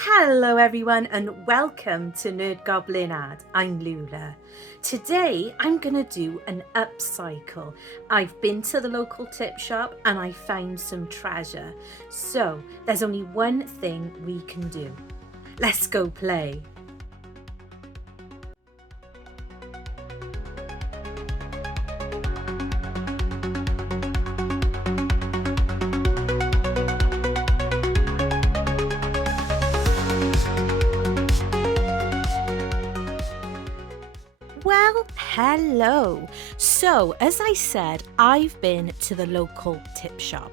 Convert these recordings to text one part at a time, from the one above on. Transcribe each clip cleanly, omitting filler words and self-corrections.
Hello everyone and welcome to NerdGoblinart. I'm Lula. Today I'm gonna do an upcycle. I've been to the local tip shop and I found some treasure. So there's only one thing we can do. Let's go play. Well, hello. So, as I said, I've been to the local tip shop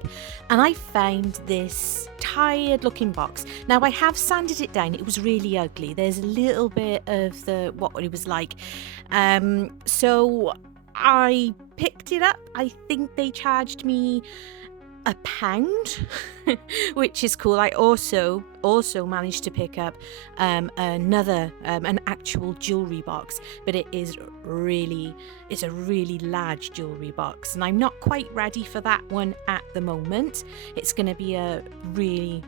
and I found this tired looking box. Now, I have sanded it down. It was really ugly. There's a little bit of what it was like. So I picked it up. I think they charged me £1, which is cool. I also managed to pick up an actual jewelry box, but it's a really large jewelry box and I'm not quite ready for that one at the moment. It's going to be a really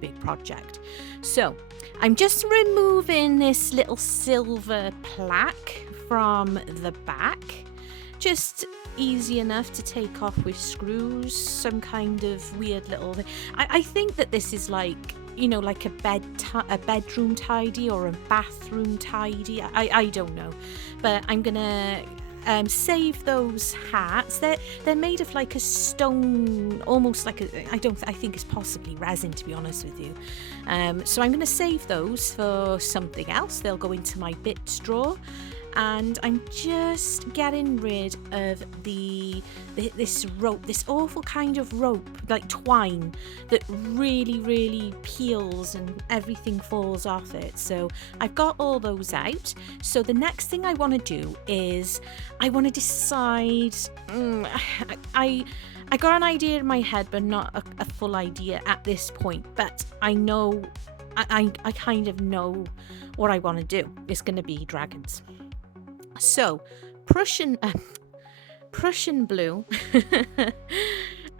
big project. So I'm just removing this little silver plaque from the back. Just easy enough to take off with screws, some kind of weird little thing. I think that this is like, you know, like a bedroom tidy or a bathroom tidy. I don't know, but I'm gonna save those hats. They're made of like a stone, almost like I think it's possibly resin, to be honest with you. So I'm gonna save those for something else. They'll go into my bits drawer. And I'm just getting rid of this rope, this awful kind of rope, like twine, that really peels and everything falls off it. So I've got all those out. So the next thing I want to do is I want to decide. I got an idea in my head, but not a full idea at this point. But I know, I kind of know what I want to do. It's going to be dragons. So, Prussian blue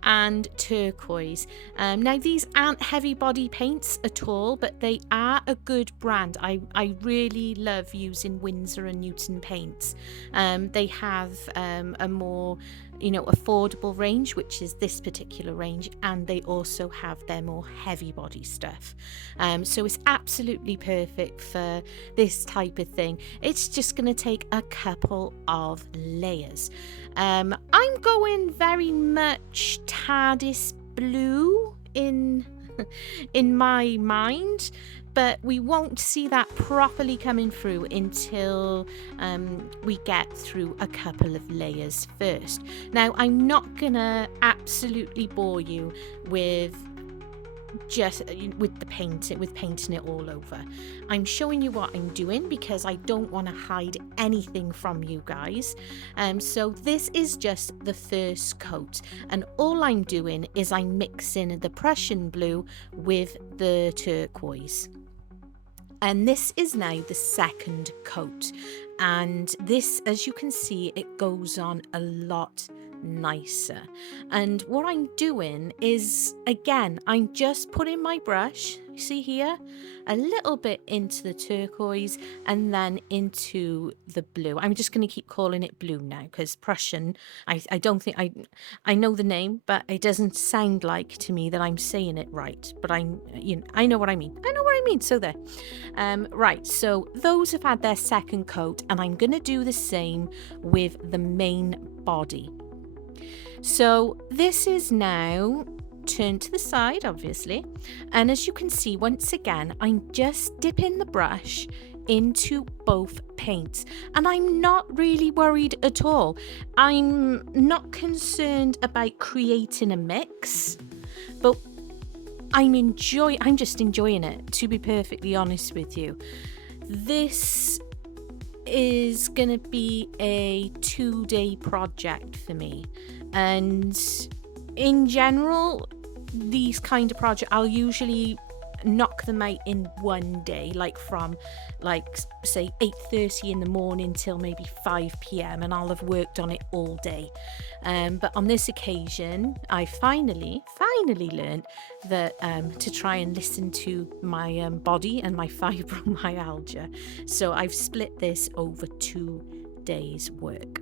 and turquoise. Now, these aren't heavy body paints at all, but they are a good brand. I really love using Winsor & Newton paints. They have a more, affordable range, which is this particular range, and they also have their more heavy body stuff. So it's absolutely perfect for this type of thing. It's just going to take a couple of layers. I'm going very much TARDIS blue in my mind, but we won't see that properly coming through until we get through a couple of layers first. Now, I'm not gonna absolutely bore you with painting it all over. I'm showing you what I'm doing because I don't want to hide anything from you guys. So this is just the first coat, and all I'm doing is I'm mixing the Prussian blue with the turquoise. And this is now the second coat, and this, as you can see, it goes on a lot nicer. And what I'm doing is, again, I'm just putting my brush, you see here, a little bit into the turquoise and then into the blue. I'm just going to keep calling it blue now because Prussian, I don't think I know the name, but it doesn't sound like to me that I'm saying it right, but I know what I mean. So there. Right, so those have had their second coat, and I'm going to do the same with the main body. So this is now turned to the side, obviously, and as you can see, once again, I'm just dipping the brush into both paints, and I'm not really worried at all. I'm not concerned about creating a mix, but I'm just enjoying it, to be perfectly honest with you. This is gonna be a 2-day project for me, and in general, these kind of projects I'll usually knock them out in one day, like from like say 8:30 in the morning till maybe 5 p.m. and I'll have worked on it all day. But on this occasion, I finally learned that to try and listen to my body and my fibromyalgia. So I've split this over 2 days work.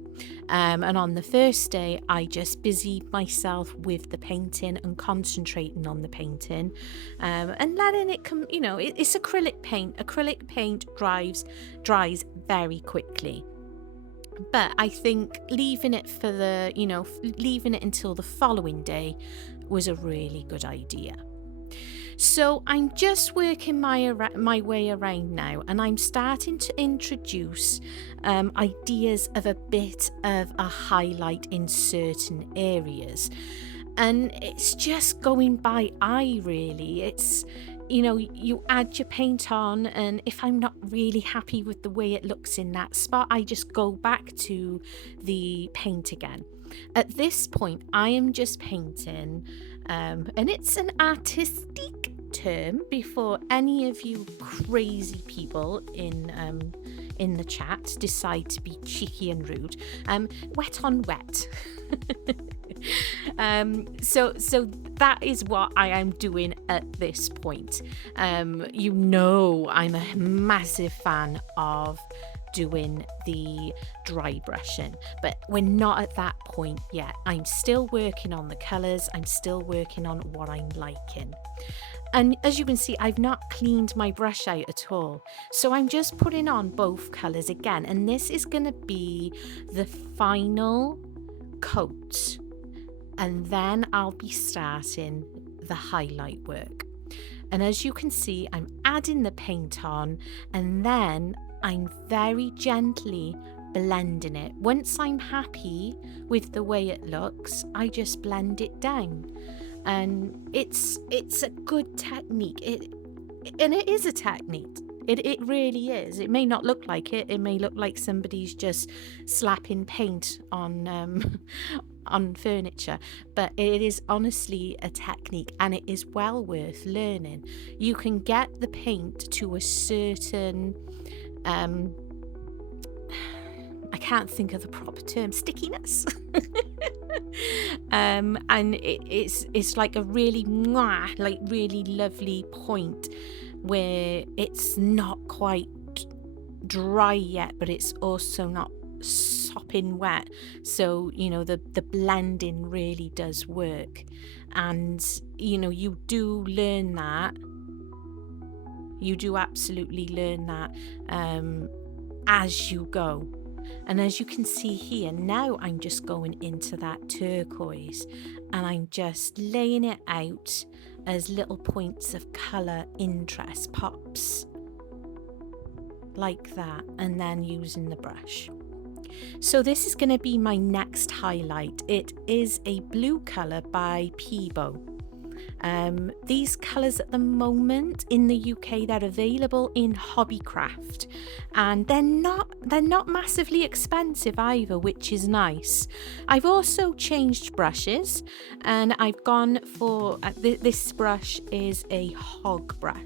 And on the first day, I just busied myself with the painting and concentrating on the painting, and letting it come. You know, it's acrylic paint. Acrylic paint dries very quickly. But I think leaving it until the following day was a really good idea. So I'm just working my way around now, and I'm starting to introduce ideas of a bit of a highlight in certain areas. And it's just going by eye, really. It's, you add your paint on, and if I'm not really happy with the way it looks in that spot, I just go back to the paint again. At this point, I am just painting, and it's an artistic term before any of you crazy people in the chat decide to be cheeky and rude. Wet on wet. So that is what I am doing at this point. I'm a massive fan of doing the dry brushing, but we're not at that point yet. I'm still working on the colors. I'm still working on what I'm liking. And as you can see, I've not cleaned my brush out at all. So I'm just putting on both colors again. And this is going to be the final coat. And then I'll be starting the highlight work. And as you can see, I'm adding the paint on, and then I'm very gently blending it. Once I'm happy with the way it looks, I just blend it down. And it's a good technique. It is a technique. It really is. It may not look like it. It may look like somebody's just slapping paint on on furniture, but it is honestly a technique, and it is well worth learning. You can get the paint to a certain I can't think of the proper term, stickiness. And it's like a really really lovely point where it's not quite dry yet, but it's also not sopping wet. So the blending really does work, and you do learn that. You do absolutely learn that as you go. And as you can see here, now I'm just going into that turquoise, and I'm just laying it out as little points of colour interest, pops like that, and then using the brush. So this is going to be my next highlight. It is a blue colour by Peebo. These colours at the moment in the UK, they're available in Hobbycraft, and they're not massively expensive either, which is nice. I've also changed brushes, and I've gone for this brush is a hog brush.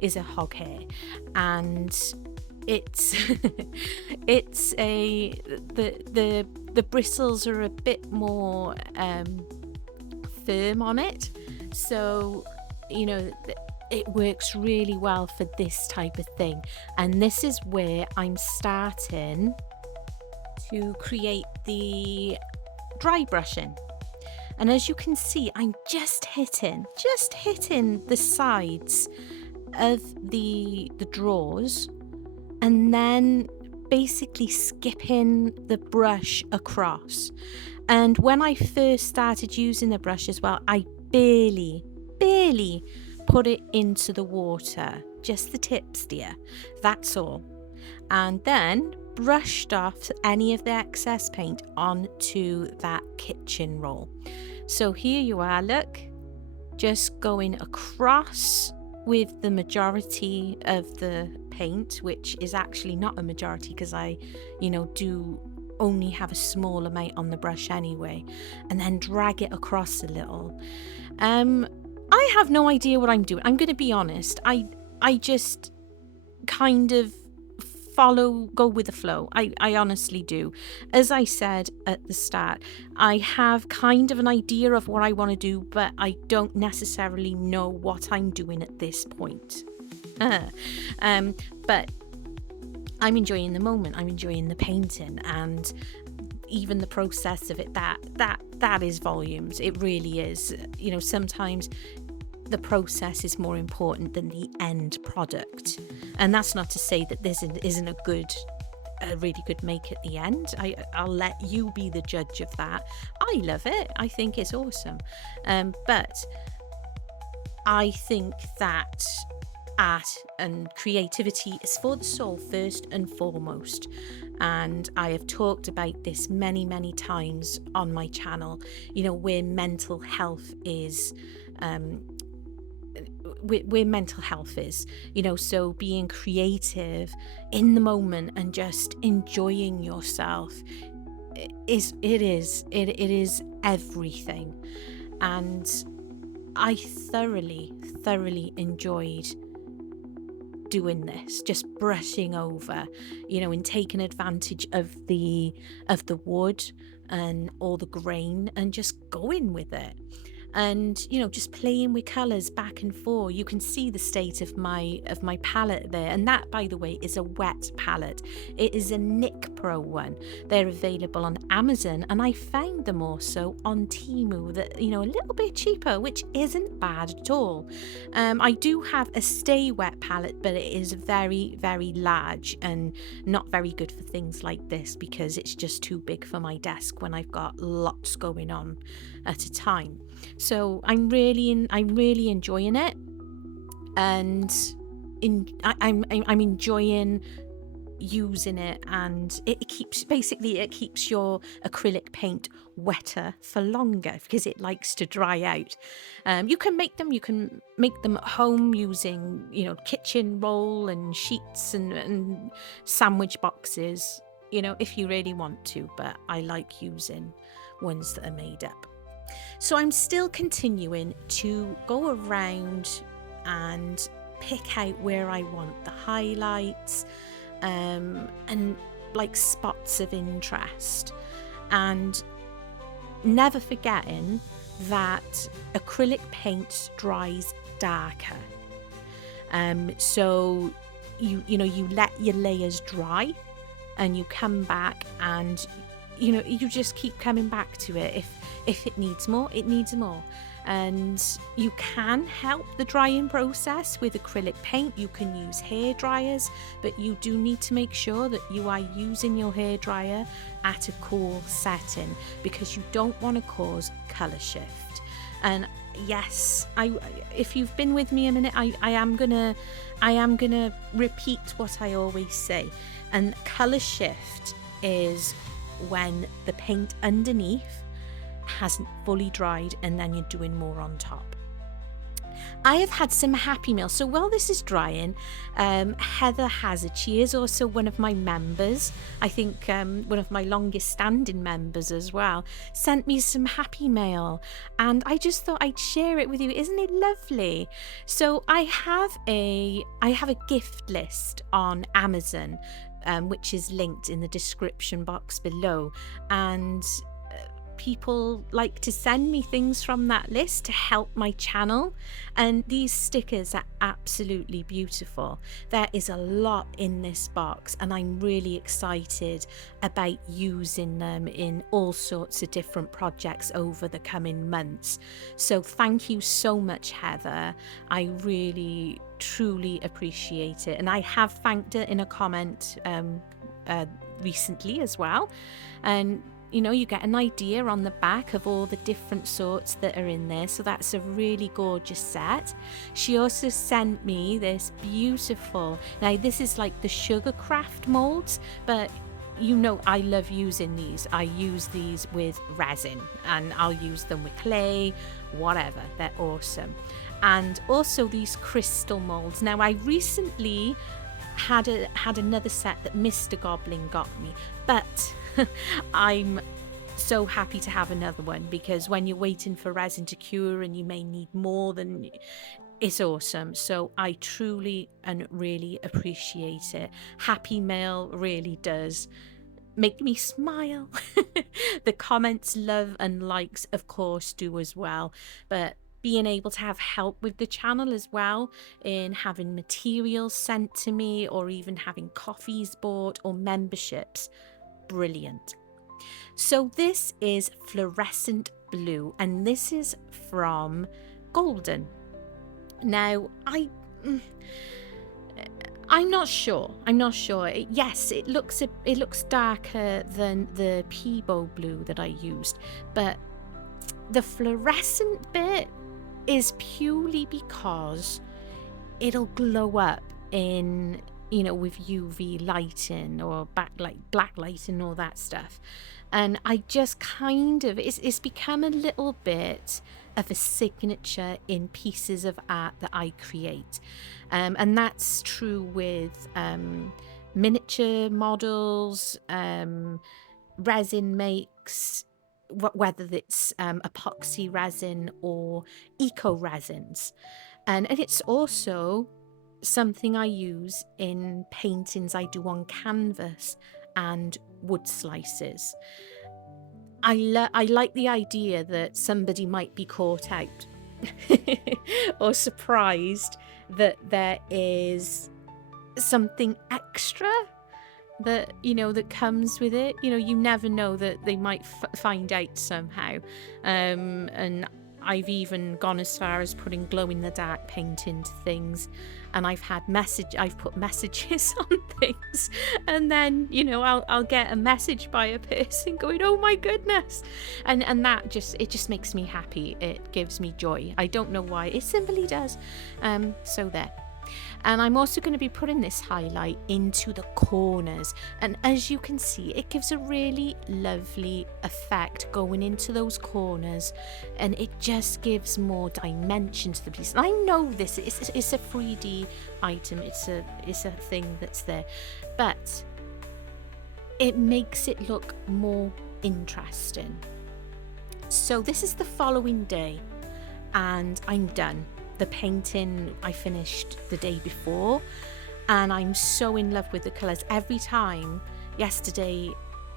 Is a hog hair, and it's the bristles are a bit more firm on it, so it works really well for this type of thing. And this is where I'm starting to create the dry brushing. And as you can see, I'm just hitting the sides of the drawers, and then basically skipping the brush across. And when I first started using the brush as well, I barely put it into the water, just the tips, dear, that's all. And then brushed off any of the excess paint onto that kitchen roll. So here you are, look, just going across with the majority of the paint, which is actually not a majority because I do only have a small amount on the brush anyway, and then drag it across a little. I have no idea what I'm doing. I'm going to be honest. I just kind of go with the flow. I honestly do. As I said at the start, I have kind of an idea of what I want to do, but I don't necessarily know what I'm doing at this point. But I'm enjoying the moment. I'm enjoying the painting, and even the process of it. That is volumes. It really is. You know, sometimes the process is more important than the end product, and that's not to say that this isn't a really good make at the end. I'll let you be the judge of that. I love it. I think it's awesome, but I think that art and creativity is for the soul first and foremost, and I have talked about this many times on my channel, you know, where mental health is, you know, so being creative in the moment and just enjoying yourself is everything. And I thoroughly enjoyed doing this, just brushing over, you know, and taking advantage of the wood and all the grain and just going with it. And, you know, just playing with colours back and forth. You can see the state of my palette there, and that, by the way, is a wet palette. It is a Nik Pro one. They're available on Amazon, and I found them also on Temu, that, you know, a little bit cheaper, which isn't bad at all. I do have a Stay Wet palette, but it is very large and not very good for things like this, because it's just too big for my desk when I've got lots going on at a time. So I'm really enjoying it, and I'm enjoying using it, and it keeps your acrylic paint wetter for longer because it likes to dry out. You can make them at home using, you know, kitchen roll and sheets and sandwich boxes, you know, if you really want to, but I like using ones that are made up. So I'm still continuing to go around and pick out where I want the highlights, and like spots of interest, and never forgetting that acrylic paint dries darker. So you let your layers dry, and you come back, and you know, you just keep coming back to it. If it needs more, it needs more. And you can help the drying process with acrylic paint. You can use hair dryers, but you do need to make sure that you are using your hair dryer at a cool setting, because you don't want to cause color shift. And yes, if you've been with me a minute, I am gonna repeat what I always say. And color shift is when the paint underneath hasn't fully dried and then you're doing more on top. I have had some happy mail. So while this is drying, Heather Hazard, she is also one of my members, I think one of my longest standing members as well, sent me some happy mail, and I just thought I'd share it with you. Isn't it lovely? So I have a gift list on Amazon, which is linked in the description box below, and people like to send me things from that list to help my channel, and these stickers are absolutely beautiful. There is a lot in this box, and I'm really excited about using them in all sorts of different projects over the coming months. So thank you so much, Heather. I really truly appreciate it, and I have thanked her in a comment recently as well. And you know, you get an idea on the back of all the different sorts that are in there. So that's a really gorgeous set. She also sent me this beautiful, now this is like the Sugarcraft molds, but you know I love using these. I use these with resin, and I'll use them with clay, whatever. They're awesome. And also these crystal molds. Now I recently had another set that Mr. Goblin got me, but I'm so happy to have another one, because when you're waiting for resin to cure and you may need more, than it's awesome. So I truly and really appreciate it. Happy Mail really does make me smile. The comments, love and likes, of course, do as well. But being able to have help with the channel as well, in having materials sent to me, or even having coffees bought or memberships, brilliant. So this is Fluorescent Blue, and this is from Goblin. Now, I'm not sure. Yes, it looks darker than the Peebo blue that I used, but the fluorescent bit is purely because it'll glow up in, with UV lighting or black lighting, all that stuff. And I just kind of, it's become a little bit of a signature in pieces of art that I create. And that's true with miniature models, resin makes, whether it's epoxy resin or eco resins. And it's also something I use in paintings I do on canvas and wood slices. I like the idea that somebody might be caught out or surprised that there is something extra that that comes with it. You never know that they might find out somehow. And I've even gone as far as putting glow in the dark paint into things, and I've put messages on things, and then I'll get a message by a person going, oh my goodness, and that just makes me happy. It gives me joy. I don't know why, it simply does. So there. And I'm also going to be putting this highlight into the corners, and as you can see, it gives a really lovely effect going into those corners, and it just gives more dimension to the piece. And I know this it's a 3D item, it's a thing that's there, but it makes it look more interesting. So this is the following day, and I'm done. The painting I finished the day before, and I'm so in love with the colours. Every time, yesterday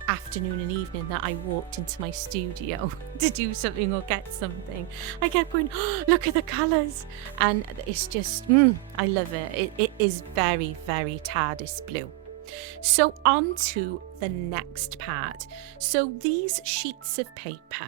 afternoon and evening, that I walked into my studio to do something or get something, I kept going, oh, look at the colours, and it's just I love it. It is very, very TARDIS blue. So on to the next part. So these sheets of paper,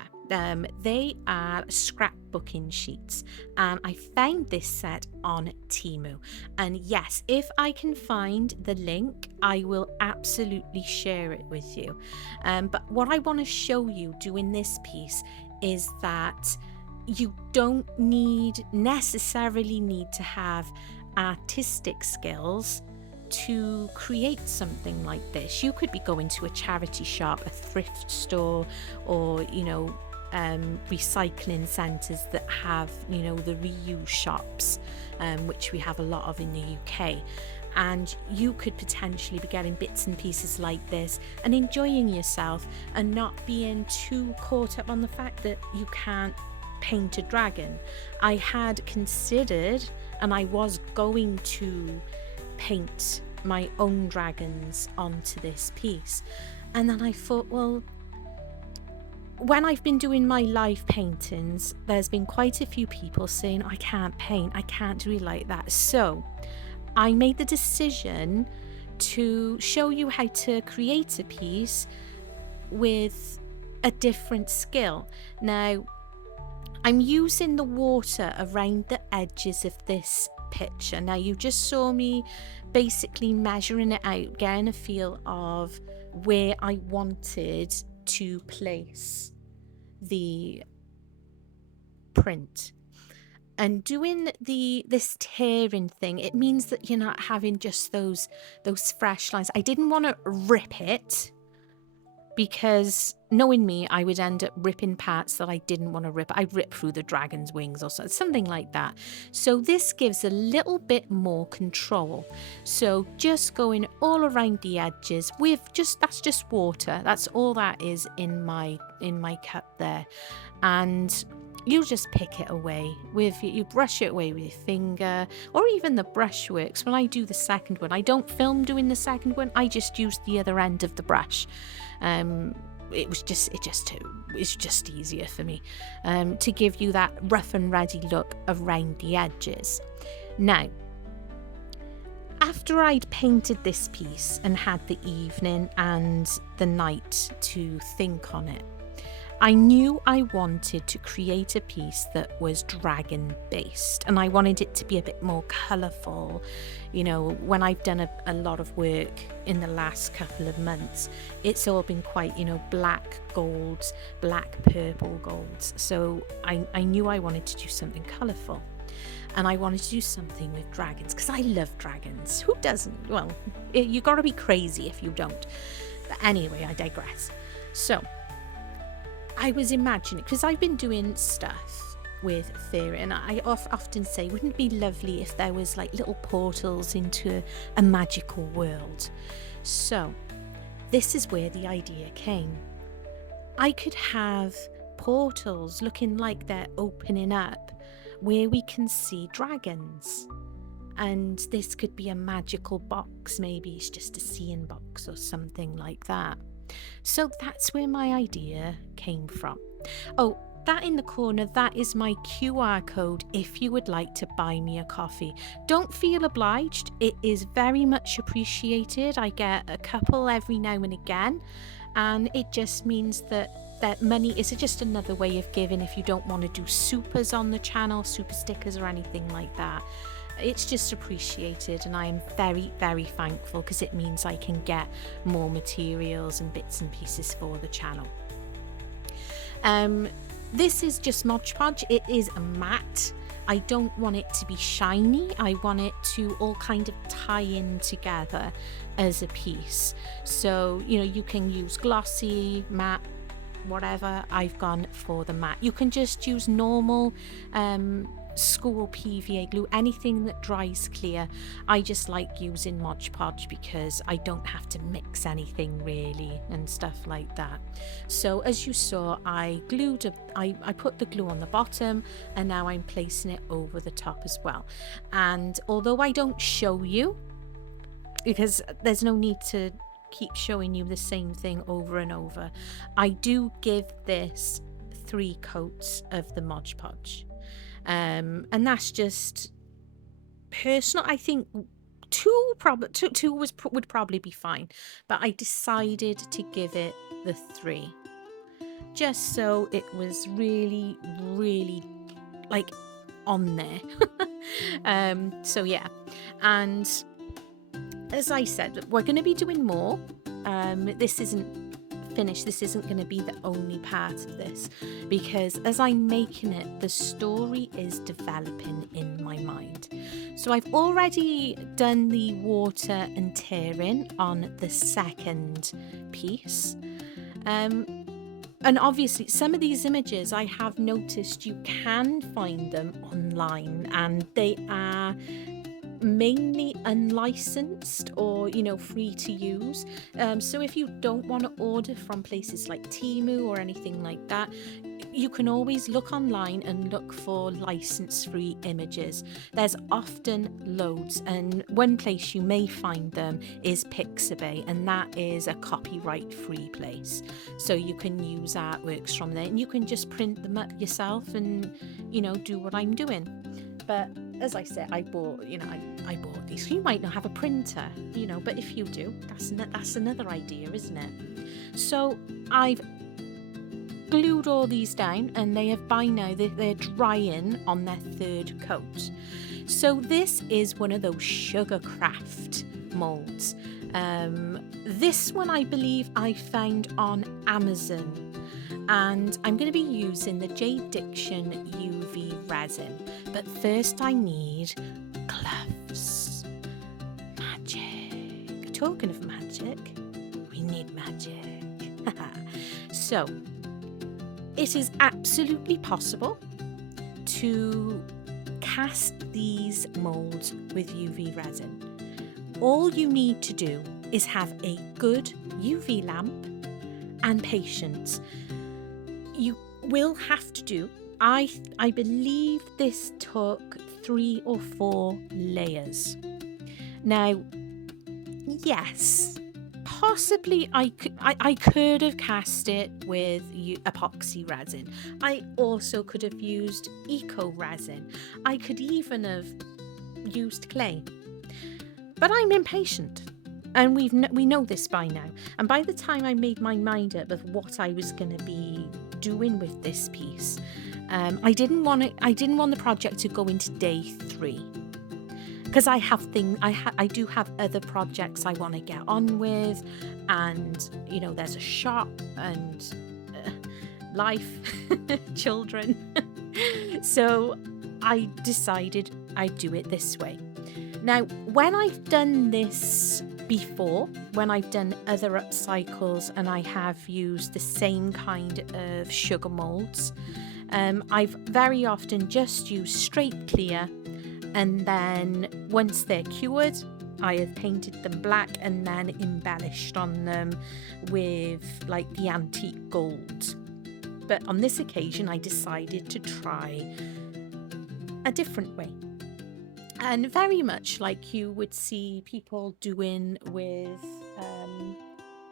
they are scrapbooking sheets, and I found this set on Temu. And yes, if I can find the link, I will absolutely share it with you. But what I want to show you doing this piece is that you don't necessarily need to have artistic skills to create something like this. You could be going to a charity shop, a thrift store, or recycling centres that have the reuse shops, which we have a lot of in the UK, and you could potentially be getting bits and pieces like this and enjoying yourself, and not being too caught up on the fact that you can't paint a dragon. I had considered, and I was going to paint my own dragons onto this piece, and then I thought, well, when I've been doing my live paintings, there's been quite a few people saying I can't paint, I can't do it like that. So I made the decision to show you how to create a piece with a different skill. Now, I'm using the water around the edges of this picture. Now, you just saw me basically measuring it out, getting a feel of where I wanted to place the print. And doing this tearing thing, it means that you're not having just those fresh lines. I didn't want to rip it, because knowing me, I would end up ripping parts that I didn't want to rip. I'd rip through the dragon's wings or something like that. So this gives a little bit more control. So just going all around the edges with that's just water. That's all that is in my cup there. And you just pick it away you brush it away with your finger, or even the brush works. When I do the second one, I don't film doing the second one, I just use the other end of the brush. It's just easier for me to give you that rough and ready look around the edges. Now, after I'd painted this piece and had the evening and the night to think on it, I knew I wanted to create a piece that was dragon based, and I wanted it to be a bit more colourful. You know, when I've done a lot of work in the last couple of months, it's all been quite, black golds, black purple golds. So I knew I wanted to do something colourful, and I wanted to do something with dragons because I love dragons. Who doesn't? Well, you got to be crazy if you don't. But anyway, I digress. So I was imagining, because I've been doing stuff with theory, and I often say, wouldn't it be lovely if there was like little portals into a magical world? So this is where the idea came. I could have portals looking like they're opening up where we can see dragons. And this could be a magical box, maybe it's just a seeing box or something like that. So that's where my idea came from. Oh, that in the corner, that is my QR code if you would like to buy me a coffee. Don't feel obliged, it is very much appreciated. I get a couple every now and again, and it just means that money is just another way of giving if you don't want to do supers on the channel, super stickers or anything like that. It's just appreciated, and I am very, very thankful because it means I can get more materials and bits and pieces for the channel. This is just Mod Podge. It is a matte. I don't want it to be shiny. I want it to all kind of tie in together as a piece. So, you can use glossy, matte, whatever. I've gone for the matte. You can just use normal school PVA glue, anything that dries clear. I just like using Mod Podge because I don't have to mix anything really and stuff like that. So as you saw, I put the glue on the bottom, and now I'm placing it over the top as well. And although I don't show you, because there's no need to keep showing you the same thing over and over, I do give this 3 coats of the Mod Podge. And that's just personal. I think two would probably be fine, but I decided to give it the 3 just so it was really, really like on there. So yeah, and as I said, we're going to be doing more. This isn't finished. This isn't going to be the only part of this, because as I'm making it, the story is developing in my mind. So I've already done the water and tearing on the second piece. And obviously some of these images I have noticed you can find them online, and they are mainly unlicensed or free to use. So if you don't want to order from places like Temu or anything like that, you can always look online and look for license-free images. There's often loads, and one place you may find them is Pixabay, and that is a copyright-free place. So you can use artworks from there, and you can just print them up yourself and do what I'm doing. But as I said, I bought these. You might not have a printer, but if you do, that's another idea, isn't it? So I've glued all these down, and they have by now, they're drying on their 3rd coat. So this is one of those Sugarcraft molds. This one I believe I found on Amazon, and I'm going to be using the Jade Diction UV resin. But first I need gloves. Magic. Talking of magic, we need magic. So, it is absolutely possible to cast these molds with UV resin. All you need to do is have a good UV lamp and patience. You will have to do, I believe this took 3 or 4 layers. Now, yes, possibly I could have cast it with epoxy resin. I also could have used eco resin. I could even have used clay. But I'm impatient, and we know this by now. And by the time I made my mind up of what I was going to be doing with this piece, I didn't want the project to go into day 3. Because I do have other projects I want to get on with, and you know, there's a shop and life, children. So I decided I'd do it this way. Now, when I've done this before, when I've done other upcycles and I have used the same kind of sugar molds, I've very often just used straight clear. And then once they're cured, I have painted them black and then embellished on them with like the antique gold. But on this occasion, I decided to try a different way. And very much like you would see people doing with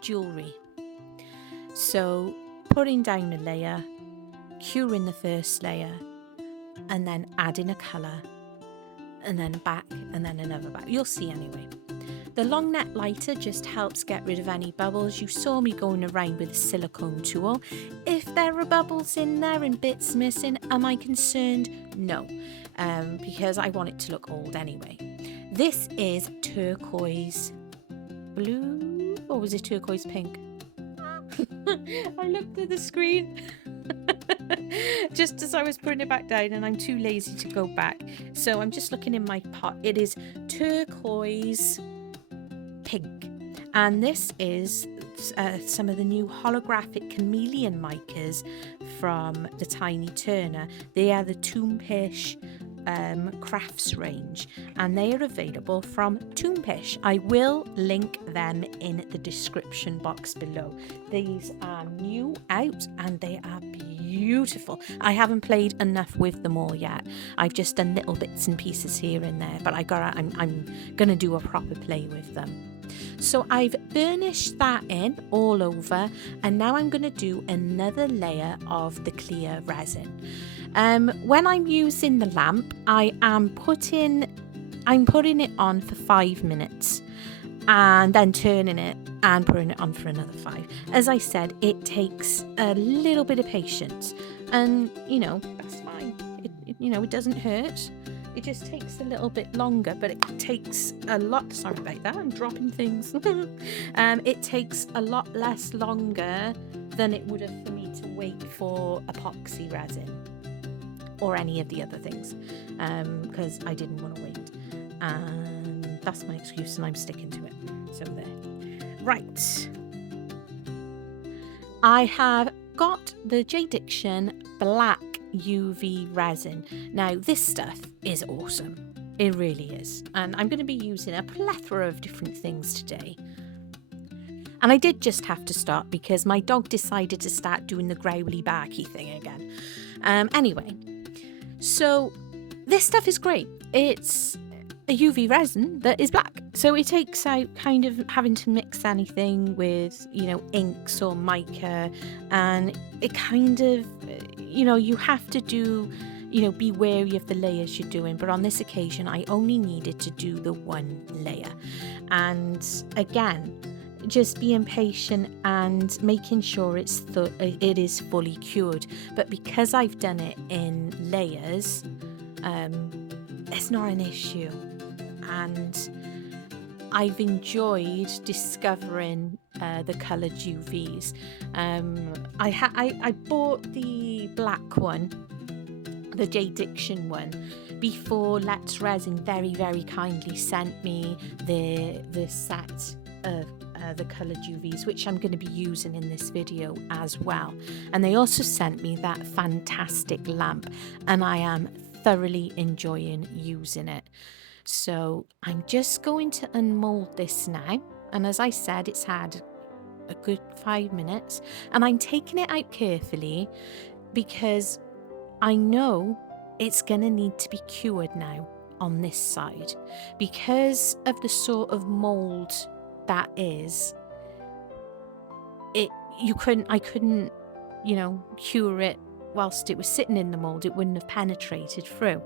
jewellery. So putting down a layer, curing the first layer, and then adding a colour. And then back, and then another back. You'll see anyway. The long neck lighter just helps get rid of any bubbles. You saw me going around with a silicone tool. If there are bubbles in there and bits missing, am I concerned? No, because I want it to look old anyway. This is turquoise blue, or was it turquoise pink? I looked at the screen. Just as I was putting it back down, and I'm too lazy to go back, so I'm just looking in my pot. It is turquoise pink, and this is some of the new holographic chameleon micas from the Tiny Turner. They are the Toompish crafts range, and they are available from Toompish. I will link them in the description box below. These are new out and they are beautiful. I haven't played enough with them all yet. I've just done little bits and pieces here and there, but I'm gonna do a proper play with them. So I've burnished that in all over, and now I'm going to do another layer of the clear resin. When I'm using the lamp, I'm putting it on for 5 minutes and then turning it and putting it on for another 5. As I said, it takes a little bit of patience, and you know, that's fine. It doesn't hurt. It just takes a little bit longer, but it takes a lot. Sorry about that, I'm dropping things. It takes a lot less longer than it would have for me to wait for epoxy resin or any of the other things, because I didn't want to wait. And that's my excuse, and I'm sticking to it. So there. Right. I have got the J-Diction Black UV resin. Now this stuff is awesome, it really is, and I'm going to be using a plethora of different things today. And I did just have to start because my dog decided to start doing the growly barky thing again. Anyway, so this stuff is great. It's a UV resin that is black, so it takes out kind of having to mix anything with, inks or mica, and it kind of, you have to do, be wary of the layers you're doing. But on this occasion, I only needed to do the one layer, and again, just being patient and making sure it is fully cured. But because I've done it in layers, it's not an issue. And I've enjoyed discovering the coloured UVs. I bought the black one, the J-Diction one, before Let's Resin very, very kindly sent me the set of the coloured UVs, which I'm going to be using in this video as well. And they also sent me that fantastic lamp, and I am thoroughly enjoying using it. So I'm just going to unmold this now, and as I said, it's had a good 5 minutes, and I'm taking it out carefully because I know it's going to need to be cured now on this side because of the sort of mold that is. I couldn't, cure it whilst it was sitting in the mold. It wouldn't have penetrated through.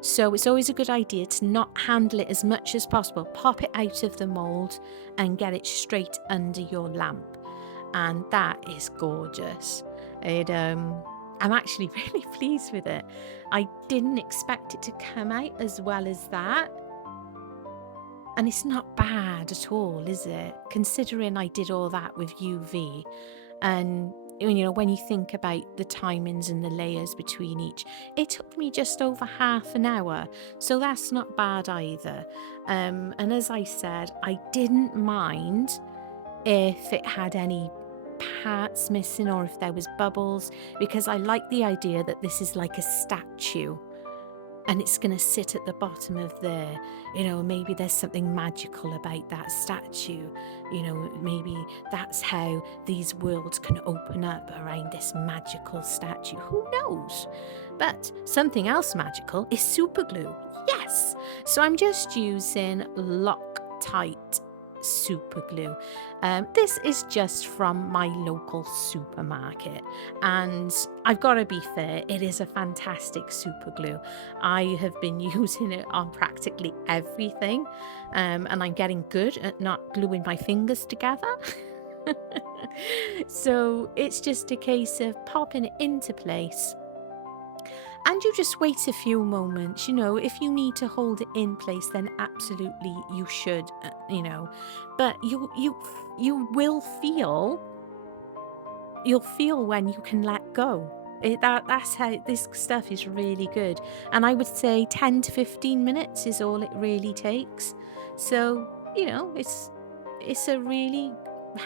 So it's always a good idea to not handle it as much as possible. Pop it out of the mold and get it straight under your lamp. And that is gorgeous. I'm actually really pleased with it. I didn't expect it to come out as well as that. And it's not bad at all, is it? Considering I did all that with UV. And, when you think about the timings and the layers between each, it took me just over half an hour. So that's not bad either. And as I said, I didn't mind if it had any parts missing or if there was bubbles, because I like the idea that this is like a statue and it's going to sit at the bottom of there. Maybe there's something magical about that statue. Maybe that's how these worlds can open up around this magical statue. Who knows? But something else magical is super glue. Yes! So I'm just using Loctite super glue. This is just from my local supermarket, and I've got to be fair, it is a fantastic super glue. I have been using it on practically everything, and I'm getting good at not gluing my fingers together. So it's just a case of popping it into place. And you just wait a few moments. If you need to hold it in place, then absolutely you should, But you will feel, you'll feel when you can let go. That's how this stuff is really good. And I would say 10 to 15 minutes is all it really takes. So, it's a really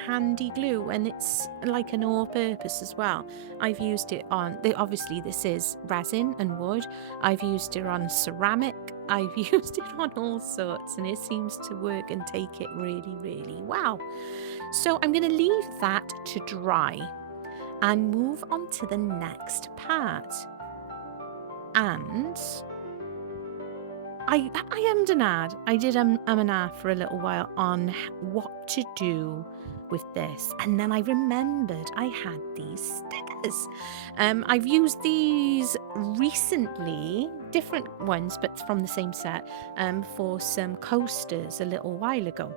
handy glue, and it's like an all-purpose as well. I've used it on, obviously this is resin and wood. I've used it on ceramic. I've used it on all sorts, and it seems to work and take it really, really well. So I'm going to leave that to dry and move on to the next part. And I ummed and ahed. I did and ah for a little while on what to do with this, and then I remembered I had these stickers. I've used these recently, different ones but from the same set, for some coasters a little while ago.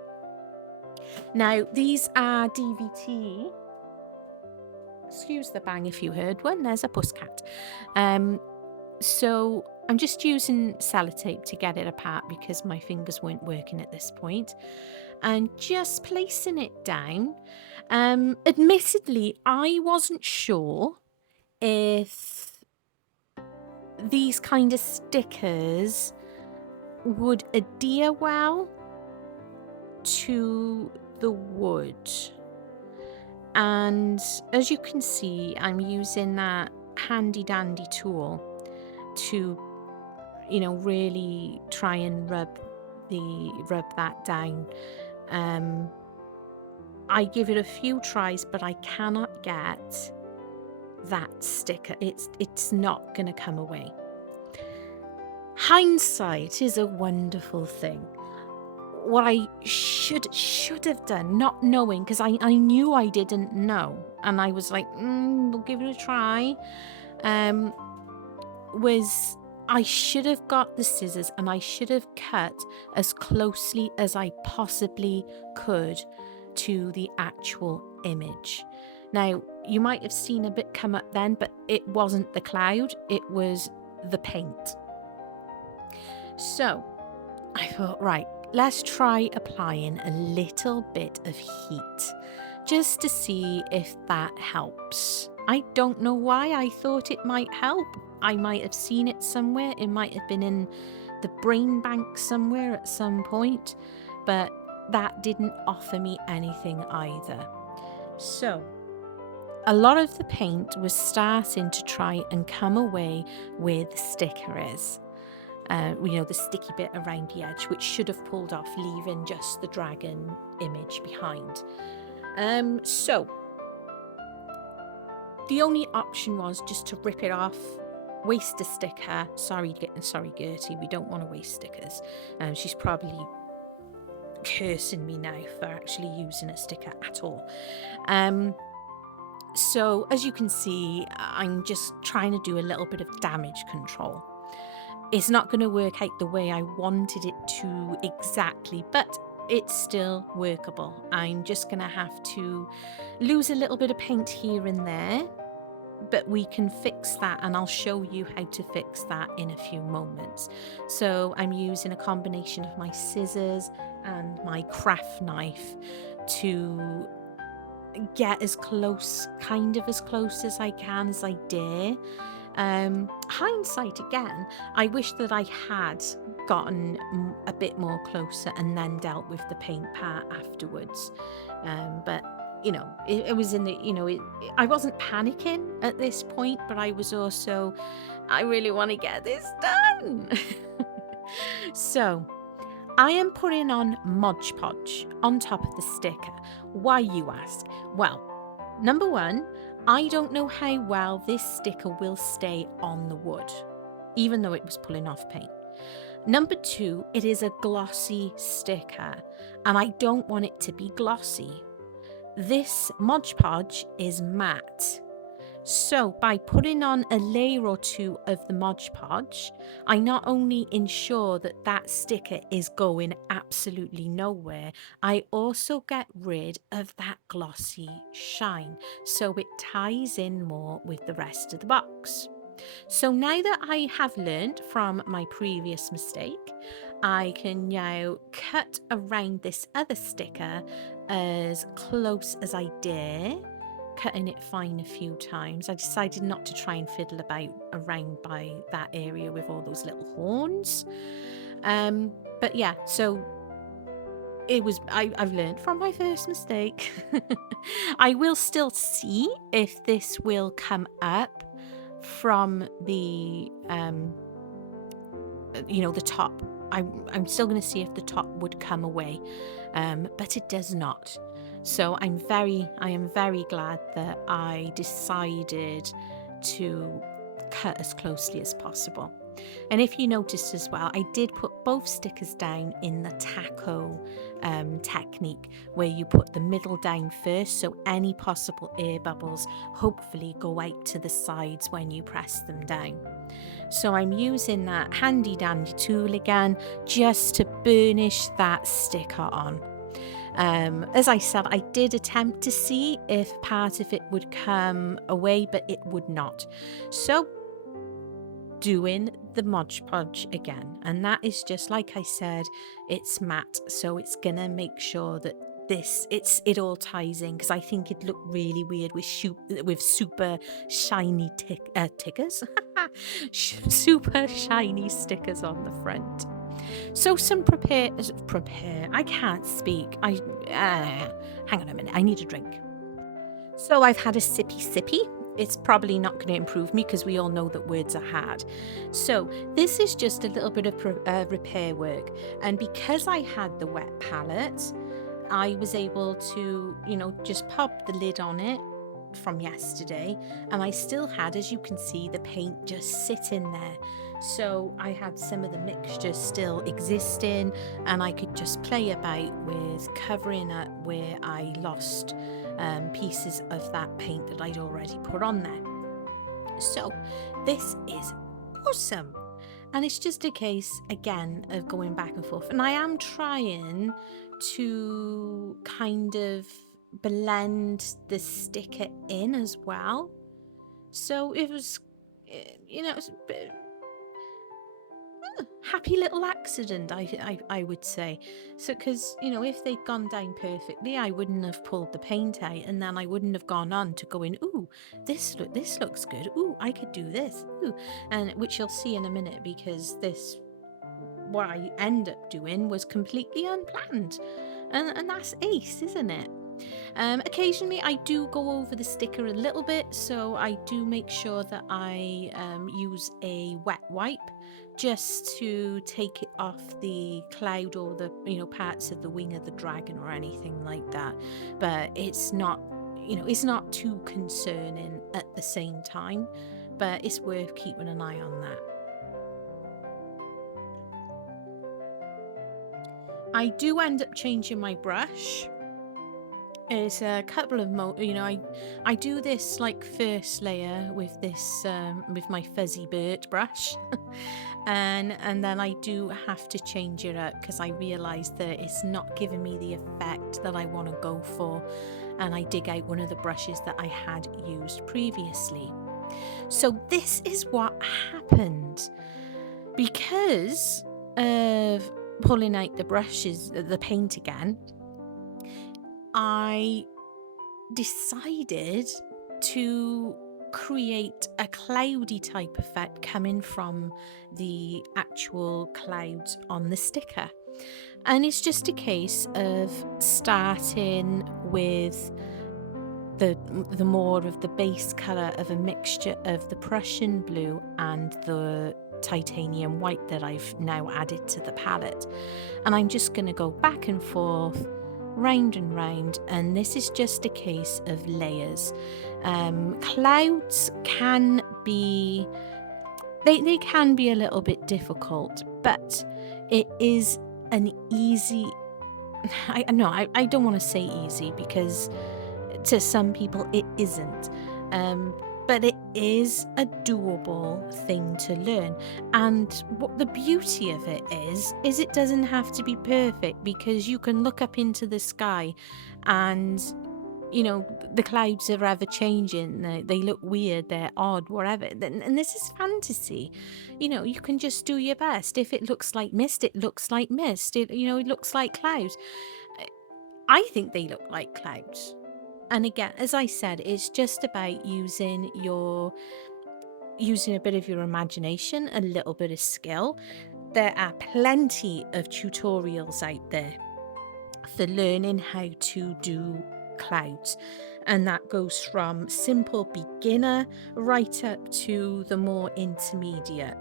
Now these are DVT. Excuse the bang if you heard one. There's a pussycat. So I'm just using sellotape to get it apart because my fingers weren't working at this point, and just placing it down. Admittedly, I wasn't sure if these kind of stickers would adhere well to the wood. And as you can see, I'm using that handy dandy tool to really try and rub that down. I give it a few tries, but I cannot get that sticker. It's not gonna come away. Hindsight is a wonderful thing. What I should have done, not knowing, because I knew I didn't know, and I was like, we'll give it a try, was I should have got the scissors and I should have cut as closely as I possibly could to the actual image. Now, you might have seen a bit come up then, but it wasn't the cloud, it was the paint. So I thought, right, let's try applying a little bit of heat just to see if that helps. I don't know why I thought it might help. I might have seen it somewhere. It might have been in the brain bank somewhere at some point. But that didn't offer me anything either. So a lot of the paint was starting to try and come away where the sticker is. The sticky bit around the edge, which should have pulled off, leaving just the dragon image behind. So the only option was just to rip it off, waste a sticker. Sorry Gertie, we don't want to waste stickers. She's probably cursing me now for actually using a sticker at all. So as you can see, I'm just trying to do a little bit of damage control. It's not going to work out the way I wanted it to exactly, but it's still workable. I'm just going to have to lose a little bit of paint here and there, but we can fix that, and I'll show you how to fix that in a few moments. So I'm using a combination of my scissors and my craft knife to get as close, kind of as close as I can, as I dare. Hindsight again, I wish that I had gotten a bit more closer and then dealt with the paint part afterwards. But it was in the, I wasn't panicking at this point, but I was also, I really want to get this done. So I am putting on Mod Podge on top of the sticker. Why, you ask? Well, number one, I don't know how well this sticker will stay on the wood, even though it was pulling off paint. Number two, it is a glossy sticker, and I don't want it to be glossy. This Mod Podge is matte. So by putting on a layer or two of the Mod Podge, I not only ensure that that sticker is going absolutely nowhere, I also get rid of that glossy shine, so it ties in more with the rest of the box. So now that I have learned from my previous mistake, I can now cut around this other sticker as close as I dare, cutting it fine a few times. I decided not to try and fiddle about around by that area with all those little horns. But yeah, so it was, I've learned from my first mistake. I will still see if this will come up from the the top. I'm still going to see if the top would come away, but it does not. So I am very glad that I decided to cut as closely as possible. And if you noticed as well, I did put both stickers down in the taco technique, where you put the middle down first, so any possible air bubbles hopefully go out to the sides when you press them down. So I'm using that handy dandy tool again just to burnish that sticker on. As I said, I did attempt to see if part of it would come away, but it would not. So doing the Mod Podge again, and that is just like I said, it's matte, so it's gonna make sure that it all ties in, because I think it'd look really weird with super shiny tickers super shiny stickers on the front. So some prepare, I can't speak. Hang on a minute, I need a drink. So I've had a sippy. It's probably not going to improve me, because we all know that words are hard. So this is just a little bit of repair work. And because I had the wet palette, I was able to, just pop the lid on it from yesterday. And I still had, as you can see, the paint just sitting there. So I had some of the mixture still existing, and I could just play about with covering up where I lost pieces of that paint that I'd already put on there. So this is awesome. And it's just a case, again, of going back and forth. And I am trying to kind of blend the sticker in as well. So it was, it was a bit happy little accident, I would say. So because if they'd gone down perfectly, I wouldn't have pulled the paint out, and then I wouldn't have gone on to going, ooh, this looks good, ooh, I could do this, ooh, and which you'll see in a minute, because what I end up doing was completely unplanned. And that's ace, isn't it? Occasionally I do go over the sticker a little bit, so I do make sure that I use a wet wipe just to take it off the cloud or the parts of the wing of the dragon or anything like that. But it's not it's not too concerning at the same time, but it's worth keeping an eye on that. I do end up changing my brush. It's a couple of I do this like first layer with this with my fuzzy birch brush, and then I do have to change it up because I realised that it's not giving me the effect that I want to go for, and I dig out one of the brushes that I had used previously. So this is what happened because of pulling out the brushes, the paint again. I decided to create a cloudy type effect coming from the actual clouds on the sticker, and it's just a case of starting with the more of the base color of a mixture of the Prussian blue and the titanium white that I've now added to the palette, and I'm just going to go back and forth, round and round, and this is just a case of layers. Clouds can be they can be a little bit difficult, but it is an easy I don't want to say easy because to some people it isn't, but it is a doable thing to learn. And what the beauty of it is it doesn't have to be perfect, because you can look up into the sky and the clouds are ever changing, they look weird, they're odd, whatever, and this is fantasy. You can just do your best. If it looks like mist, it looks like mist. It looks like clouds. I think they look like clouds. And again, as I said, it's just about using a bit of your imagination, a little bit of skill. There are plenty of tutorials out there for learning how to do clouds, and that goes from simple beginner right up to the more intermediate.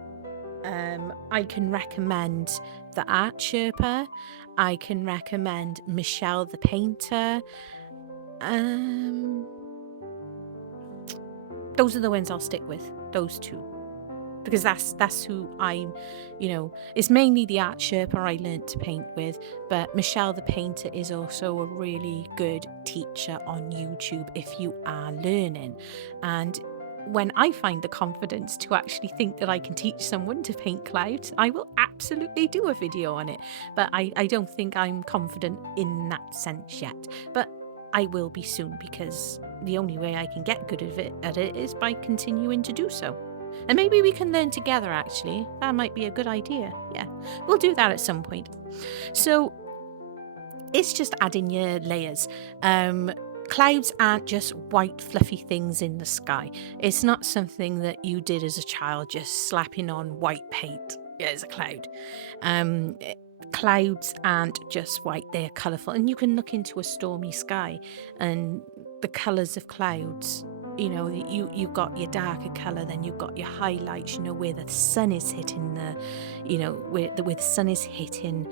I can recommend the Art Sherpa. I can recommend Michelle the Painter. Those are the ones I'll stick with, those two, because that's who I'm, it's mainly the Art Sherpa I learnt to paint with, but Michelle the Painter is also a really good teacher on YouTube if you are learning. And when I find the confidence to actually think that I can teach someone to paint clouds, I will absolutely do a video on it. But I don't think I'm confident in that sense yet. But I will be soon, because the only way I can get good at it is by continuing to do so. And maybe we can learn together, actually. That might be a good idea. Yeah, we'll do that at some point. So it's just adding your layers. Clouds aren't just white fluffy things in the sky. It's not something that you did as a child, just slapping on white paint as a cloud. Clouds aren't just white, they're colourful, and you can look into a stormy sky and the colours of clouds, you've got your darker colour, then you've got your highlights, where the sun is hitting where the sun is hitting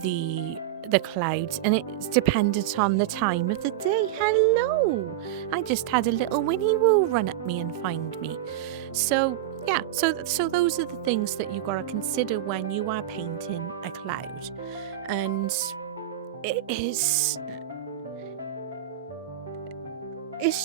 the clouds, and it's dependent on the time of the day. Hello, I just had a little Winnie Woo run at me and find me. So yeah, so those are the things that you got to consider when you are painting a cloud. And it's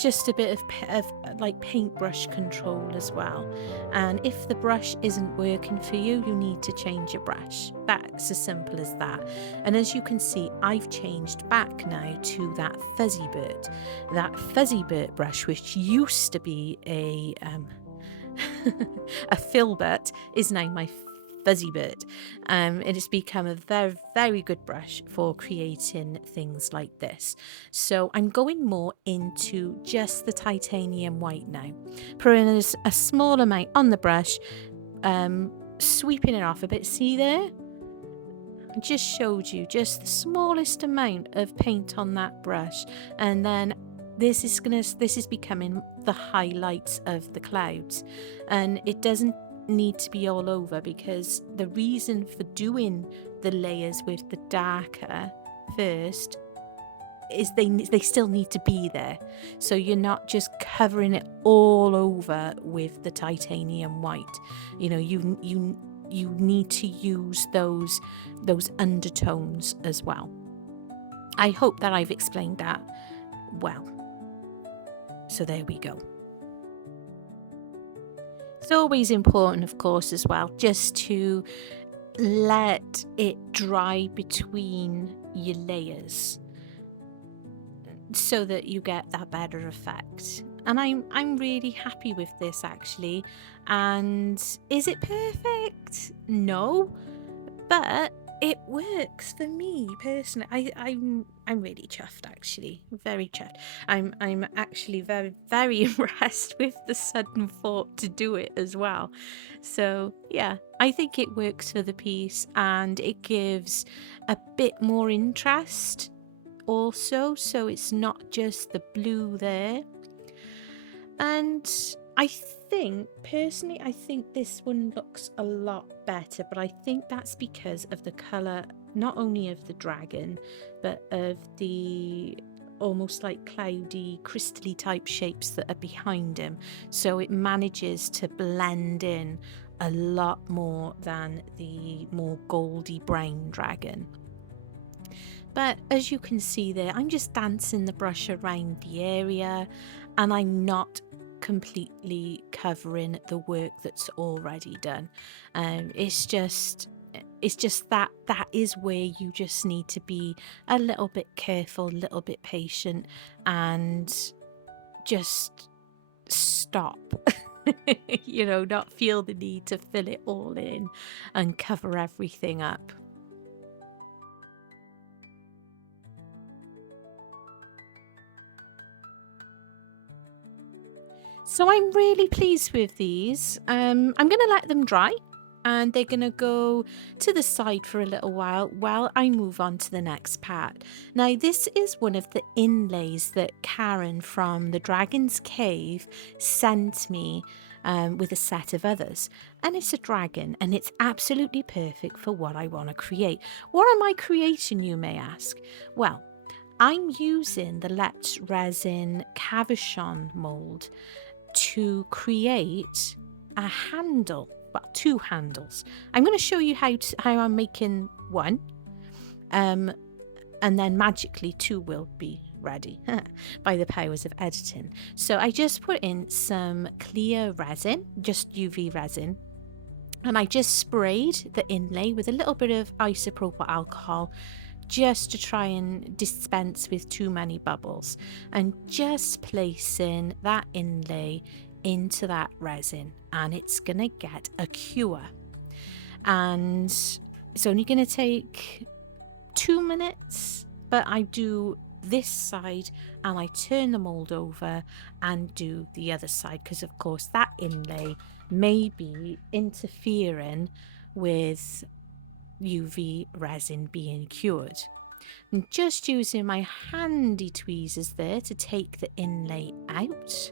just a bit of like paintbrush control as well. And if the brush isn't working for you, you need to change your brush. That's as simple as that. And as you can see, I've changed back now to that fuzzy bird brush, which used to be a filbert, is now my fuzzy bird. It has become a very, very good brush for creating things like this. So I'm going more into just the titanium white now, putting a small amount on the brush, sweeping it off a bit. See there? just showed you just the smallest amount of paint on that brush, and then this is becoming the highlights of the clouds, and it doesn't need to be all over, because the reason for doing the layers with the darker first is they still need to be there, so you're not just covering it all over with the titanium white. You know, you need to use those undertones as well. I hope that I've explained that well. So there we go. It's always important, of course, as well, just to let it dry between your layers so that you get that better effect. And I'm really happy with this, actually. And is it perfect? No, but it works for me personally. I'm really chuffed, actually, very chuffed. I'm actually very impressed with the sudden thought to do it as well. So yeah, I think it works for the piece, and it gives a bit more interest also, so it's not just the blue there. And I think personally, I think this one looks a lot better, but I think that's because of the color, not only of the dragon, but of the almost like cloudy, crystally type shapes that are behind him. So it manages to blend in a lot more than the more goldy brown dragon. But as you can see there, I'm just dancing the brush around the area, and I'm not completely covering the work that's already done. It's just that is where you just need to be a little bit careful, a little bit patient, and just stop. You know, not feel the need to fill it all in and cover everything up. So I'm really pleased with these. I'm going to let them dry, and they're going to go to the side for a little while I move on to the next part. Now, this is one of the inlays that Karen from the Dragon's Cave sent me with a set of others. And it's a dragon, and it's absolutely perfect for what I want to create. What am I creating, you may ask? Well, I'm using the Let's Resin Cabochon mould to create a handle, well, two handles. I'm going to show you how I'm making one, and then magically two will be ready by the powers of editing. So I just put in some clear resin, just UV resin, and I just sprayed the inlay with a little bit of isopropyl alcohol, just to try and dispense with too many bubbles, and just placing that inlay into that resin, and it's gonna get a cure, and it's only gonna take 2 minutes, but I do this side and I turn the mold over and do the other side, because of course that inlay may be interfering with UV resin being cured. I'm just using my handy tweezers there to take the inlay out,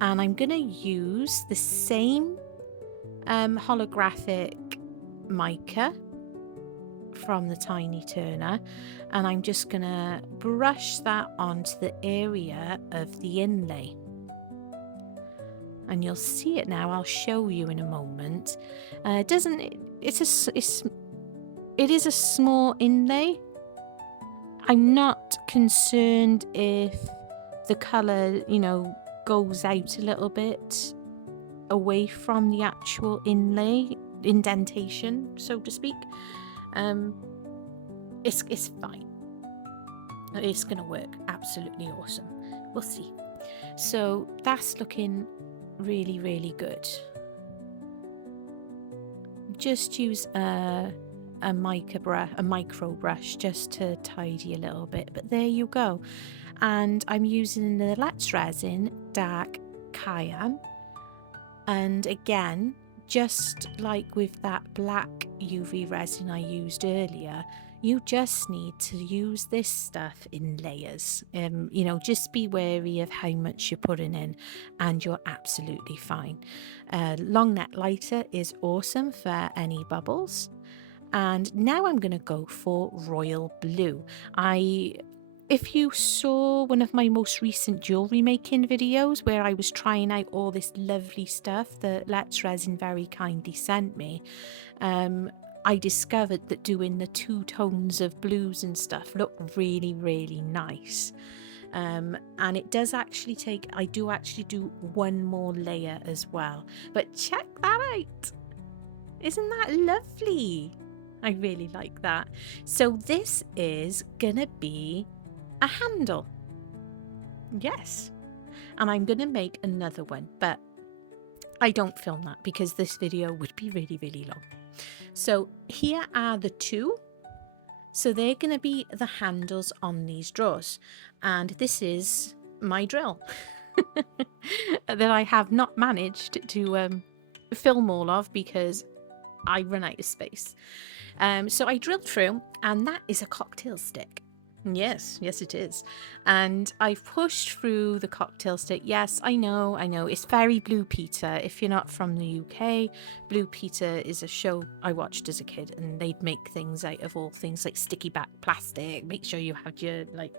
and I'm going to use the same holographic mica from the Tiny Turner, and I'm just going to brush that onto the area of the inlay. And you'll see it now. I'll show you in a moment. It is a small inlay. I'm not concerned if the colour, you know, goes out a little bit away from the actual inlay indentation, so to speak. It's fine. It's gonna work absolutely awesome. We'll see. So that's looking really, really good. Just use a micro brush just to tidy a little bit, but there you go. And I'm using the Let's Resin Dark Cayenne, and again just like with that black UV resin I used earlier, you just need to use this stuff in layers. You know, just be wary of how much you're putting in and you're absolutely fine. Long neck lighter is awesome for any bubbles. And now I'm going to go for royal blue. If you saw one of my most recent jewellery making videos where I was trying out all this lovely stuff that Let's Resin very kindly sent me, I discovered that doing the 2 tones of blues and stuff looked really, really nice. And it does actually take, I do actually do one more layer as well. But check that out. Isn't that lovely? I really like that. So this is gonna be a handle. Yes. And I'm gonna make another one, but I don't film that because this video would be really, really long. So here are the 2. So they're gonna be the handles on these drawers. And this is my drill that I have not managed to film all of because I run out of space. So I drilled through, and that is a cocktail stick. Yes, it is. And I've pushed through the cocktail stick. Yes, I know. It's very Blue Peter. If you're not from the UK, Blue Peter is a show I watched as a kid, and they'd make things out of all things like sticky back plastic. Make sure you have your like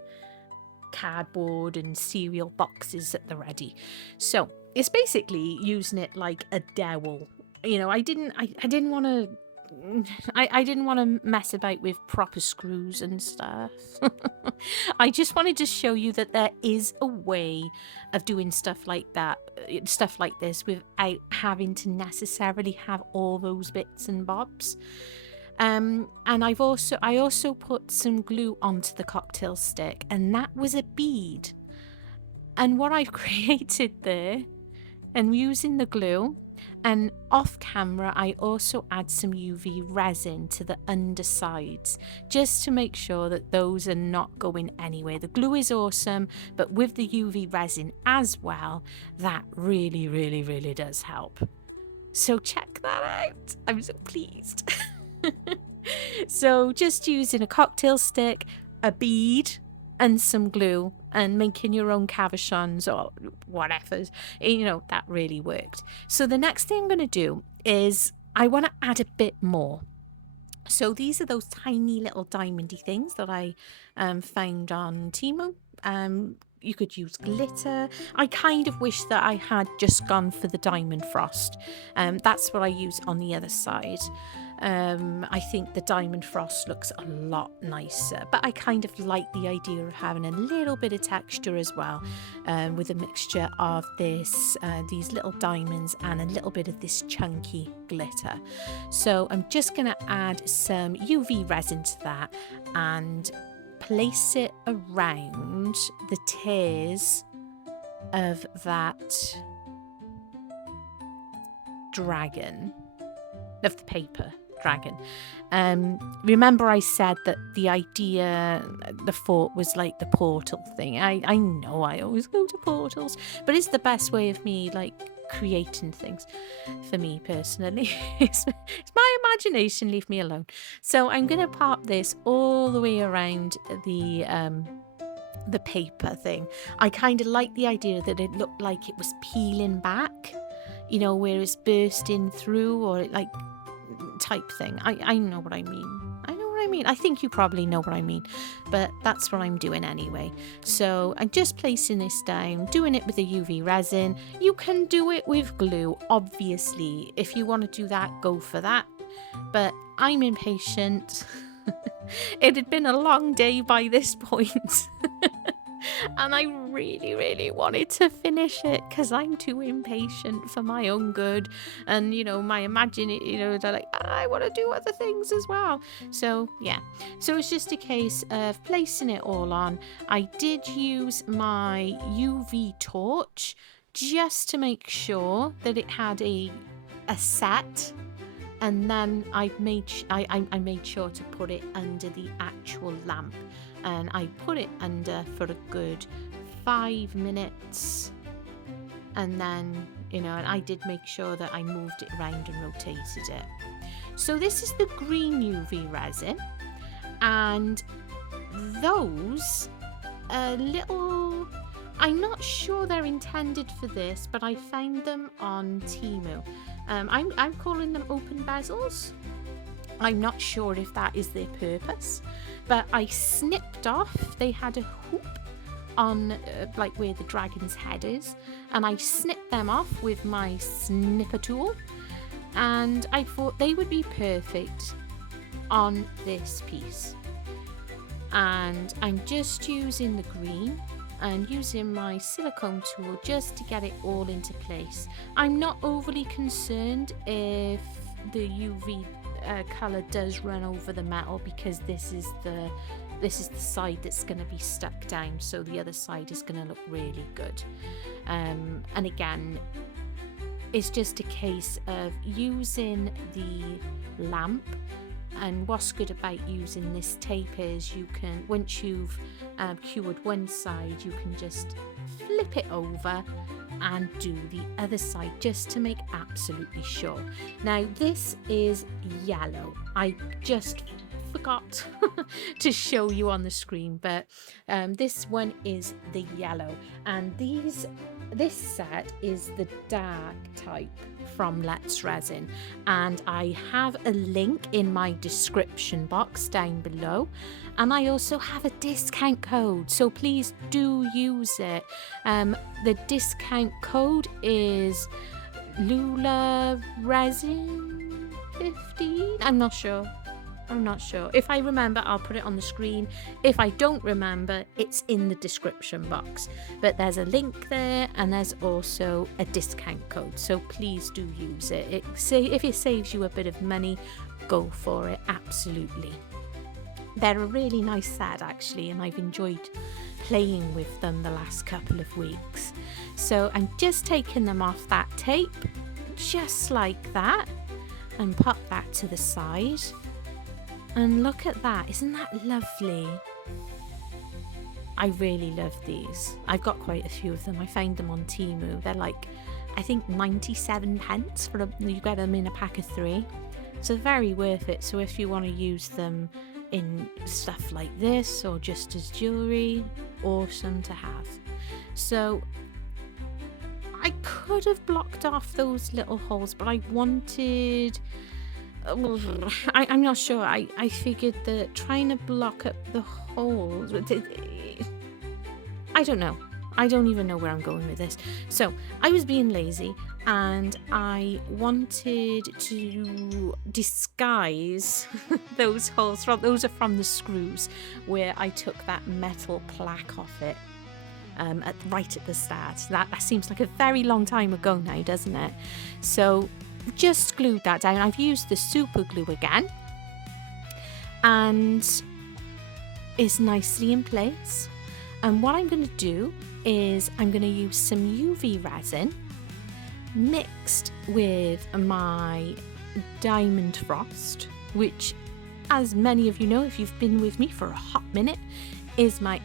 cardboard and cereal boxes at the ready. So it's basically using it like a dowel. You know, I didn't want to. I didn't want to mess about with proper screws and stuff. I just wanted to show you that there is a way of doing stuff like this without having to necessarily have all those bits and bobs. And I also put some glue onto the cocktail stick, and that was a bead. And what I've created there, and using the glue, and off camera I also add some UV resin to the undersides just to make sure that those are not going anywhere. The glue is awesome, but with the UV resin as well, that really, really, really does help. So check that out. I'm so pleased. So just using a cocktail stick, a bead, and some glue, and making your own cabochons or whatever, you know, that really worked. So the next thing I'm going to do is I want to add a bit more. So these are those tiny little diamondy things that I found on Temu. You could use glitter. I kind of wish that I had just gone for the diamond frost. That's what I use on the other side. I think the diamond frost looks a lot nicer, but I kind of like the idea of having a little bit of texture as well, with a mixture of these little diamonds and a little bit of this chunky glitter. So I'm just going to add some UV resin to that and place it around the tears of that dragon, of the paper dragon. Remember I said that the idea, the thought was like the portal thing. I know I always go to portals, but it's the best way of me like creating things for me personally. It's my imagination, leave me alone. So I'm going to pop this all the way around the paper thing. I kind of like the idea that it looked like it was peeling back, you know, where it's bursting through, or like type thing. I know what I mean. I think you probably know what I mean, but that's what I'm doing anyway. So I'm just placing this down, doing it with a UV resin. You can do it with glue, obviously. If you want to do that, go for that. But I'm impatient. It had been a long day by this point. And I really, really wanted to finish it because I'm too impatient for my own good. And, you know, my they're like, I want to do other things as well. So, yeah. So it's just a case of placing it all on. I did use my UV torch just to make sure that it had a set. And then I made sure to put it under the actual lamp. And I put it under for a good 5 minutes, and then you know, and I did make sure that I moved it around and rotated it. So this is the green UV resin, and those little, I'm not sure they're intended for this, but I found them on Temu. I'm calling them open bezels. I'm not sure if that is their purpose, but I snipped off, they had a hoop on like where the dragon's head is, and I snipped them off with my snipper tool, and I thought they would be perfect on this piece. And I'm just using the green and using my silicone tool just to get it all into place. I'm not overly concerned if the UV colour does run over the metal, because this is the side that's going to be stuck down, so the other side is going to look really good. And again, it's just a case of using the lamp. And what's good about using this tape is you can, once you've cured one side, you can just flip it over and do the other side just to make absolutely sure. Now this is yellow. I just forgot to show you on the screen, but this one is the yellow, and this set is the dark type from Let's Resin, and I have a link in my description box down below, and I also have a discount code, so please do use it. The discount code is LOULAHALL 15. I'm not sure. If I remember, I'll put it on the screen. If I don't remember, it's in the description box. But there's a link there, and there's also a discount code. So please do use it. If it saves you a bit of money, go for it. Absolutely. They're a really nice set, actually, and I've enjoyed playing with them the last couple of weeks. So I'm just taking them off that tape, just like that, and pop that to the side. And look at that, isn't that lovely? I really love these. I've got quite a few of them. I found them on Temu. They're like, I think 97 pence for you get them in a pack of 3. So very worth it. So if you want to use them in stuff like this or just as jewellery, awesome to have. So I could have blocked off those little holes, but I wanted... I'm not sure. I figured that trying to block up the holes, I don't know. I don't even know where I'm going with this. So I was being lazy, and I wanted to disguise those holes. Those are from the screws where I took that metal plaque off it right at the start. That seems like a very long time ago now, doesn't it? So just glued that down. I've used the super glue again, and it's nicely in place. And what I'm going to do is I'm going to use some UV resin mixed with my diamond frost, which, as many of you know if you've been with me for a hot minute, is my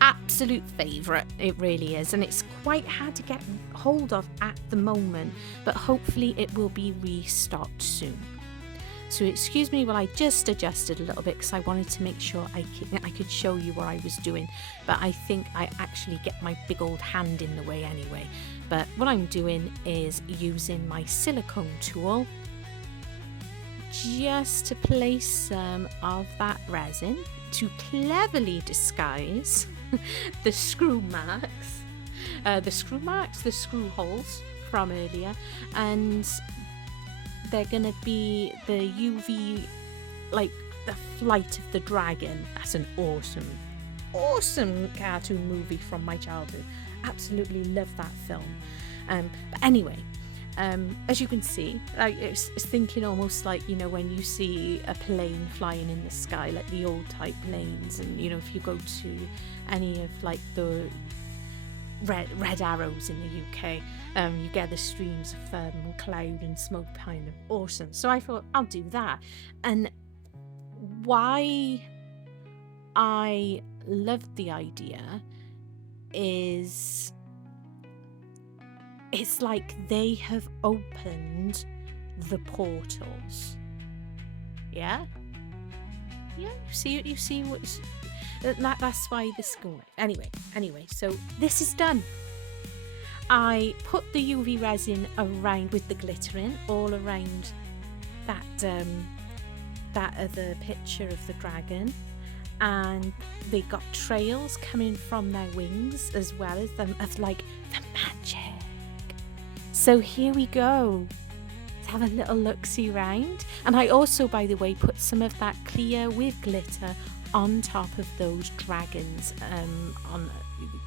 absolute favourite. It really is, and it's quite hard to get hold of at the moment, but hopefully it will be restocked soon. So excuse me while I just adjusted a little bit, because I wanted to make sure I could show you what I was doing, but I think I actually get my big old hand in the way anyway. But what I'm doing is using my silicone tool just to place some of that resin to cleverly disguise the screw holes from earlier, and they're gonna be the UV, like the Flight of the Dragon. That's an awesome cartoon movie from my childhood. Absolutely love that film. But anyway, as you can see, it's thinking almost like, you know, when you see a plane flying in the sky, like the old type planes, and you know, if you go to any of like the red arrows in the UK, you get the streams of cloud and smoke behind them. Awesome. So I thought I'll do that. And why I loved the idea is It's like they have opened the portals. Yeah? Yeah, you see what's... That's why this going. Anyway, so this is done. I put the UV resin around with the glitter in, all around that other picture of the dragon, and they got trails coming from their wings as well as them of like the magic. So here we go. Let's have a little look-see round. And I also, by the way, put some of that clear with glitter on top of those dragons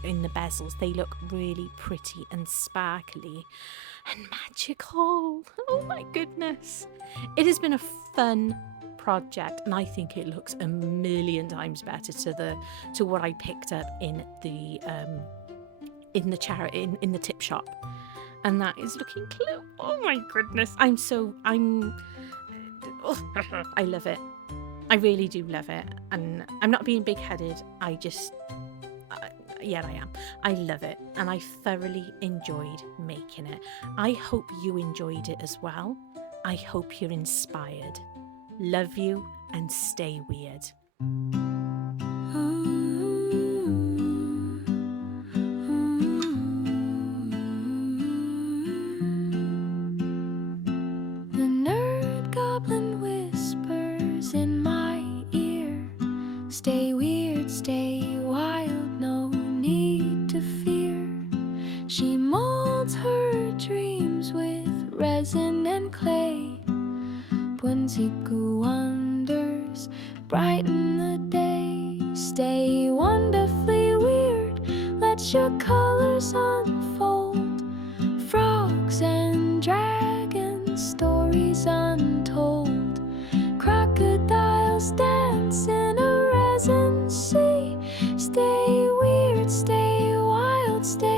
in the bezels. They look really pretty and sparkly and magical. Oh my goodness. It has been a fun project, and I think it looks a million times better to what I picked up in the tip shop. And that is looking cute. Oh my goodness. I love it. I really do love it. And I'm not being big-headed. Yeah, I am. I love it. And I thoroughly enjoyed making it. I hope you enjoyed it as well. I hope you're inspired. Love you and stay weird. Stay weird, stay wild, no need to fear. She molds her dreams with resin and clay. Whimsical wonders brighten the day. Stay wonderfully weird, let your colors unfold. Frogs and dragons, stories untold. Crocodiles dance in a resin sea. Stay weird, stay wild, stay